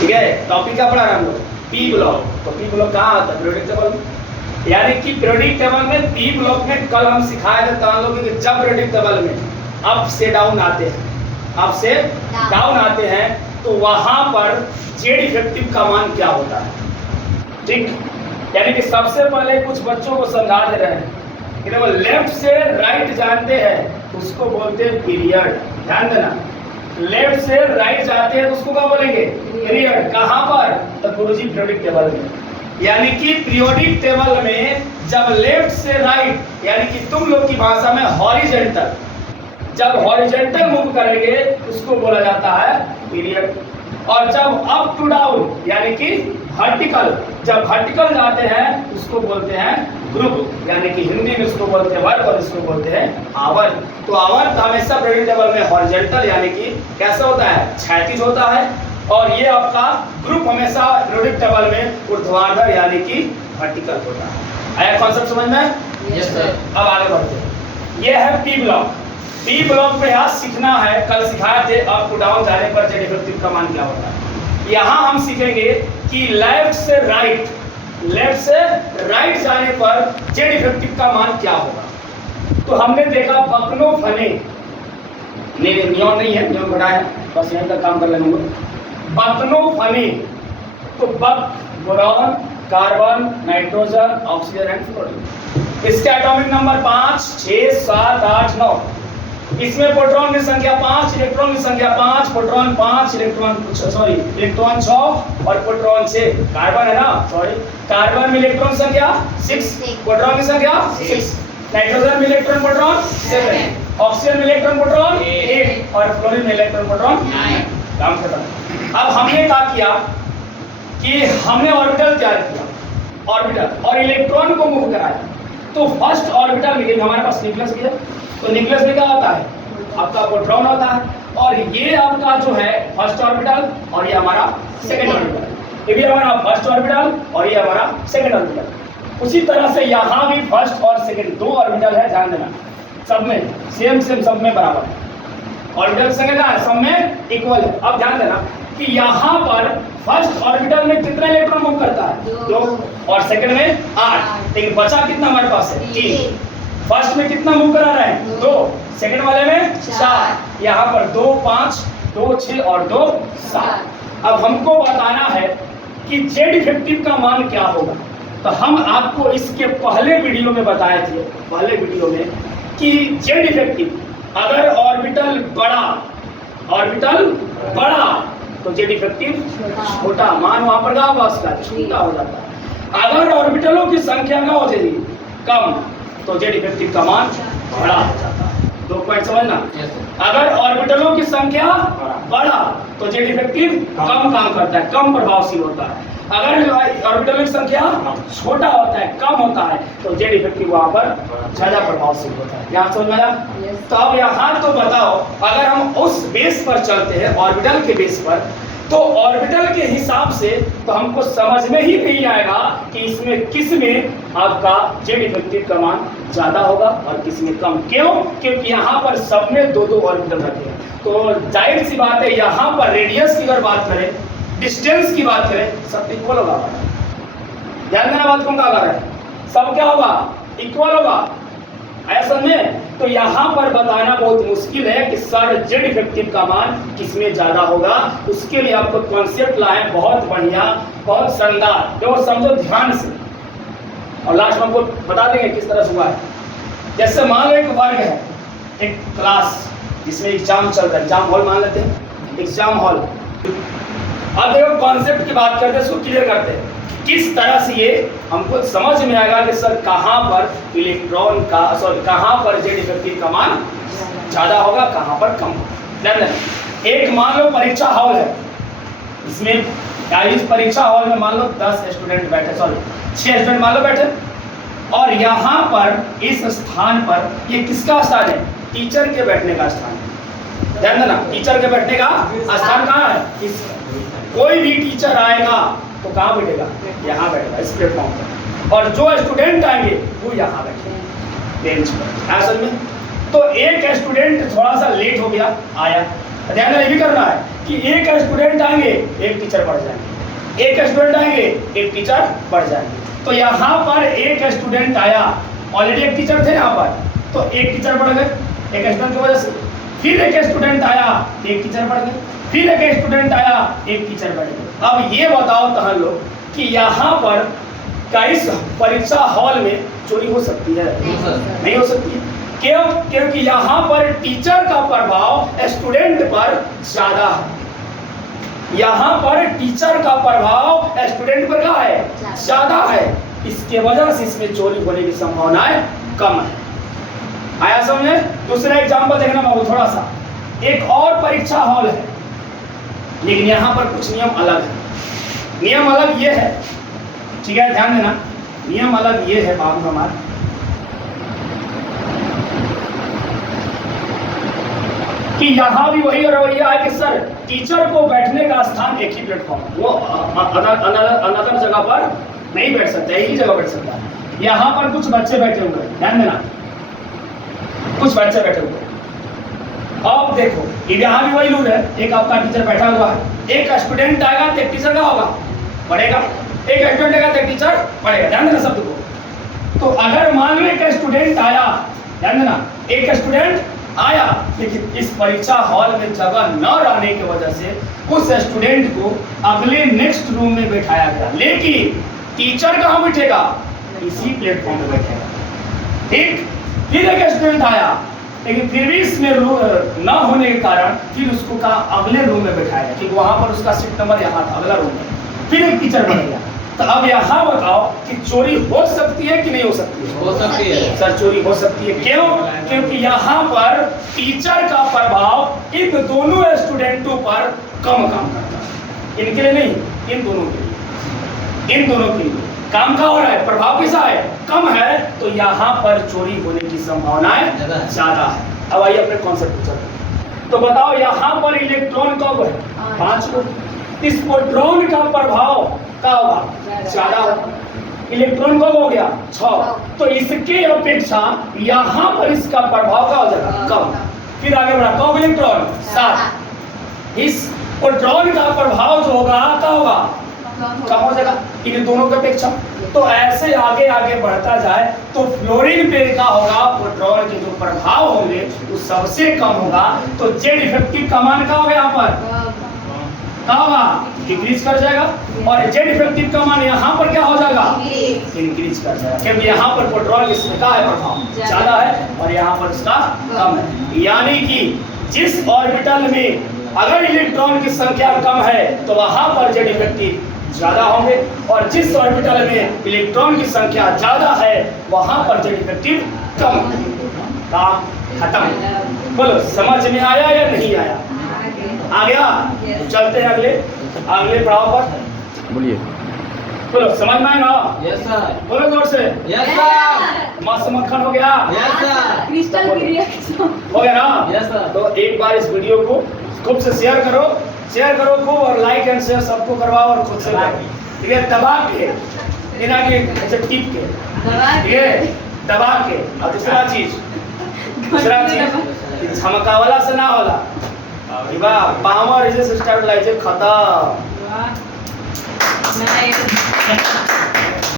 ठीक है। टॉपिक क्या पढ़ा रहे हम लोग? P block. तो पी ब्लॉक कहाँ आता है? पीरियोडिक टेबल में। यानी कि पीरियोडिक टेबल में पी ब्लॉक में कल हम सिखाए थे तान लोग कि जब पीरियोडिक टेबल में अप से डाउन आते हैं, अप से डाउन आते हैं, तो वहां पर जेड इफेक्टिव का मान क्या होता है। ठीक, यानी कि सबसे पहले कुछ बच्चों को समझा दे रहे हैं कि वो लेफ्ट से राइट जानते हैं उसको बोलते हैं पीरियड। ध्यान देना, लेफ्ट से राइट जाते हैं तो उसको क्या बोलेंगे? पीरियड। कहां पर? तो गुरुजी पीरियोडिक टेबल में। यानी कि पीरियोडिक टेबल में जब लेफ्ट से राइट, यानी कि तुम लोग की भाषा में हॉरिजेंटल, जब हॉरिजेंटल मूव करेंगे उसको बोला जाता है पीरियड। और जब अप टू डाउन यानी कि वर्टिकल, जब वर्टिकल जाते हैं उसको बोलते हैं ग्रुप, यानी कि हिंदी में उसको बोलते हैं वर्ग और इसको बोलते हैं आवर्त। तो आवर्त हमेशा पीरियोडिक टेबल में हॉरिजेंटल यानी कि कैसा होता है? क्षैतिज होता है। और ये आपका ग्रुप हमेशा पीरियोडिक टेबल में ऊर्ध्वाधर यानी कि वर्टिकल होता है। आया कॉन्सेप्ट समझ में? Yes sir. अब आगे बढ़ते हैं। ये है पी ब्लॉक। पी ब्लॉक में यहाँ सीखना है, कल सिखाए थे अप टू डाउन जाने पर जेड इफेक्टिव का मान क्या होता है। यहाँ हम सीखेंगे कि लेफ्ट से राइट, लेफ्ट से राइट जाने पर जेड इफेक्टिव का मान क्या होगा। तो हमने देखा बकनो फने, नियम नहीं है, नियम बड़ा है, बस यहीं तक काम कर लेंगे हम लोग। बकनो फने, तो बक boron, carbon, nitrogen, oxygen and fluorine. इसके एटॉमिक नंबर 5, 6, 7, 8, 9। इसमें प्रोटॉन की संख्या 5, इलेक्ट्रॉन की संख्या 5, प्रोटॉन 5, इलेक्ट्रॉन 6 और प्रोटॉन 6। कार्बन है ना, सॉरी, कार्बन में इलेक्ट्रॉन संख्या 6, प्रोटॉन की संख्या 6, नाइट्रोजन में इलेक्ट्रॉन प्रोटॉन 7, ऑक्सीजन में इलेक्ट्रॉन प्रोटॉन 8 और फ्लोरीन में इलेक्ट्रॉन प्रोटॉन 9। काम खत्म। अब हमने क्या किया कि हमने ऑर्बिटल तैयार किया, ऑर्बिटल, और इलेक्ट्रॉन को मूव कराया। तो फर्स्ट ऑर्बिटल में हमारे पास न्यूक्लियस भी है, तो न्यूक्लियस में क्या होता है? आपका प्रोटॉन होता है, और ये आपका जो है फर्स्ट ऑर्बिटल और ये हमारा सेकंड ऑर्बिटल। ये भी हमारा फर्स्ट ऑर्बिटल और ये हमारा सेकंड ऑर्बिटल। उसी तरह से यहाँ भी फर्स्ट और सेकंड 2 ऑर्बिटल है, ध्यान देना, सब में सेम सब में बराबर है। ऑर्बिटल संख्या क्या है? सब में इक्वल है। अब ध्यान देना कि यहाँ पर फर्स्ट ऑर्बिटल में कितने इलेक्ट्रॉन मूव करता है? 2 और सेकंड में 8। लेकिन बचा कितना हमारे पास है? 3। फर्स्ट में कितना मूव करा रहे हैं? 2, सेकंड वाले में 4। यहाँ पर 2, 5, 2, 6 और 2, 7। अब हमको बताना है कि जेड इफेक्टिव का मान क्या होगा। तो हम आपको इसके पहले वीडियो में बताए थे, पहले वीडियो में, कि जेड इफेक्टिव अगर ऑर्बिटल बड़ा तो जेड इफेक्टिव छोटा, मान वहां पर छोटा हो जाता है। अगर ऑर्बिटलों की संख्या क्या हो जाएगी? कम, तो जेड इफेक्टिव का मान बड़ा हो जाता है। 2 पॉइंट समझना। अगर ऑर्बिटलों की संख्या बड़ा तो जेड इफेक्टिव कम काम करता है, कम प्रभावशील होता है। अगर ऑर्बिटलों की संख्या छोटा होता है, कम होता है, तो जेड इफेक्टिव वहां पर ज्यादा प्रभावशील होता है। यहाँ समझ में आया? तो अब यहाँ तो बताओ, अगर हम उस बेस पर चलते हैं, ऑर्बिटल के बेस पर, तो ऑर्बिटल के हिसाब से तो हमको समझ में ही नहीं आएगा कि इसमें किस में आपका जेड इफेक्टिव का मान ज्यादा होगा और किस में कम। क्यों? क्योंकि यहाँ पर सब में 2-2 ऑर्बिटल रखे हैं। तो जाहिर सी बात है, यहाँ पर रेडियस की अगर बात करें, डिस्टेंस की बात करें, सब इक्वल होगा। ध्यान देना बात, कौन कहा रहा है? सब क्या होगा? इक्वल होगा। ऐसा में तो यहाँ पर बताना बहुत मुश्किल है कि सर जेड इफेक्टिव का मान किसमें ज्यादा होगा। उसके लिए आपको कॉन्सेप्ट लाए बहुत बढ़िया, बहुत शानदार, जो समझो ध्यान से, और लास्ट में आपको बता देंगे किस तरह से हुआ है। जैसे मान लो एक वर्ग है, एक क्लास जिसमें एग्जाम चल रहा है, एग्जाम हॉल मान लेते हैं, एग्जाम हॉल। अब देखो कॉन्सेप्ट की बात करते हैं, इसको क्लियर करते हैं किस तरह से ये हमको समझ में आएगा कि सर कहाँ पर इलेक्ट्रॉन का, सॉरी कहाँ पर जेड इफेक्टिव का मान ज्यादा होगा, कहाँ पर कम होगा। एक मान लो परीक्षा हॉल है, इसमें इस परीक्षा हॉल में मान लो 10 स्टूडेंट बैठे, सॉरी 6 स्टूडेंट मान लो बैठे, और यहाँ पर इस स्थान पर ये किसका स्थान है? टीचर के बैठने का स्थान है। ध्यान देना, टीचर के बैठने का स्थान कहाँ है? कोई भी टीचर आएगा तो कहाँ बैठेगा? यहाँ बैठेगा, इस प्लेटफॉर्म पर। और जो स्टूडेंट आएंगे वो यहाँ बैठेंगे बेंच पर। असल में तो एक स्टूडेंट थोड़ा सा लेट हो गया, आया, ध्यान ये भी करना है कि एक स्टूडेंट आएंगे एक टीचर बढ़ जाएंगे, एक स्टूडेंट आएंगे एक टीचर बढ़ जाएंगे। तो यहाँ पर एक स्टूडेंट आया, ऑलरेडी एक टीचर थे यहाँ पर, तो एक टीचर बढ़ गए एक स्टूडेंट की वजह से। फिर एक स्टूडेंट आया एक टीचर बढ़ गए, फिर एक स्टूडेंट आया एक टीचर बढ़ गए। अब ये बताओ तहन लोग कि यहाँ पर क्या इस परीक्षा हॉल में चोरी हो सकती है? नहीं हो सकती है। क्यों? क्योंकि यहाँ पर टीचर का प्रभाव स्टूडेंट पर ज्यादा है। यहाँ पर टीचर का प्रभाव स्टूडेंट पर क्या है? ज्यादा है। इसके वजह से इसमें चोरी होने की संभावनाएं कम है। आया समझे? दूसरा एग्जाम्पल देखना बाबू थोड़ा सा। एक और परीक्षा हॉल है, लेकिन यहाँ पर कुछ नियम अलग है। नियम अलग ये है, ठीक है, ध्यान देना। नियम अलग ये है बाबू हमारा कि यहाँ भी वही रवैया है कि सर टीचर को बैठने का स्थान एक ही प्लेटफॉर्म, वो अनदर जगह पर नहीं बैठ सकता, एक ही जगह बैठ सकता है। यहाँ पर कुछ बच्चे बैठे हुए हैं, ध्यान देना, कुछ बच्चे बैठे हुए हैं। अब देखो यहाँ भी वही रूल है, एक आपका टीचर बैठा हुआ है, एक स्टूडेंट आएगा तो एक टीचर का होगा पढ़ेगा, एक स्टूडेंट आएगा तो एक टीचर पढ़ेगा। ध्यान देना शब्द को। तो अगर मान लो एक स्टूडेंट आया, ध्यान देना, एक स्टूडेंट आया, लेकिन इस परीक्षा हॉल में जगह न रहने की वजह से उस स्टूडेंट को अगले नेक्स्ट रूम में बैठाया गया, लेकिन टीचर कहाँ बैठेगा? इसी प्लेटफॉर्म में बैठेगा। ठीक, फिर एक स्टूडेंट आया, लेकिन फिर भी इसमें न होने के कारण फिर उसको कहा अगले रूम में बैठाया गया, क्योंकि वहां पर उसका सीट नंबर यहाँ था, अगला रूम में। फिर एक टीचर बन गया। तो अब यहाँ बताओ कि चोरी हो सकती है कि नहीं हो सकती है? हो सकती है सर, चोरी हो सकती है। क्यों? क्योंकि यहाँ पर टीचर का प्रभाव इन दोनों स्टूडेंटों पर कम काम करता है। इनके लिए नहीं, इन दोनों के लिए, इन दोनों के लिए काम का हो रहा है, प्रभाव कैसा है? कम है। तो यहाँ पर चोरी होने की संभावनाएं ज्यादा है। अब आइए अपने कॉन्सेप्ट पर चलते। तो बताओ यहाँ पर इलेक्ट्रॉन कब है? 5 को। इस प्रोटॉन का प्रभाव क्या होगा? ज्यादा होगा। इलेक्ट्रॉन कब हो गया? 6। तो इसके अपेक्षा यहाँ पर इसका प्रभाव क्या हो जाएगा? कम। फिर आगे बढ़ा, कब इलेक्ट्रॉन? 7। इस प्रोटॉन का प्रभाव जो होगा क्या होगा? कम हो जाएगा इन दोनों की अपेक्षा। तो ऐसे आगे आगे बढ़ता जाए तो फ्लोरीन पे क्या होगा? प्रोटॉन के जो प्रभाव होंगे वो सबसे कम होगा। तो जेड इफेक्टिव का मान क्या होगा? यहाँ पर क्या होगा? डिक्रीज कर जाएगा। और जेड इफेक्टिव का मान यहाँ पर क्या हो जाएगा? इंक्रीज कर जाएगा, क्योंकि यहाँ पर प्रोटॉन इसमें क्या है? प्रभाव ज्यादा है और यहाँ पर इसका कम है। यानी कि जिस ऑर्बिटल में अगर इलेक्ट्रॉन की संख्या कम है तो वहां पर जेड इफेक्टिव ज्यादा होंगे, और जिस ऑर्बिटल में इलेक्ट्रॉन की संख्या ज्यादा है वहां पर जेड इफेक्टिव कम। काम खत्म। बोलो समझ में आया या नहीं आया? आ गया? चलते हैं अगले पड़ाव पर। बोलिए। बोलो समझ में आया ना? Yes sir. बोलो जोर से। Yes sir. मस्त मक्खन हो गया? Yes sir. क्रिस्टल क्लियर हो गया ना? Yes sir. तो एक बार इस वीडियो को खूब से शेयर करो खूब, और लाइक एंड शेयर सबको करवाओ और खुद से करो। ठीक है? दबा के, बिना कि ऐसे टिप के, ठीक है? दबा के। और दूसरा चीज झमकावाला से ना होला, पावर इसे स्टार्ट लाइजे खत्म।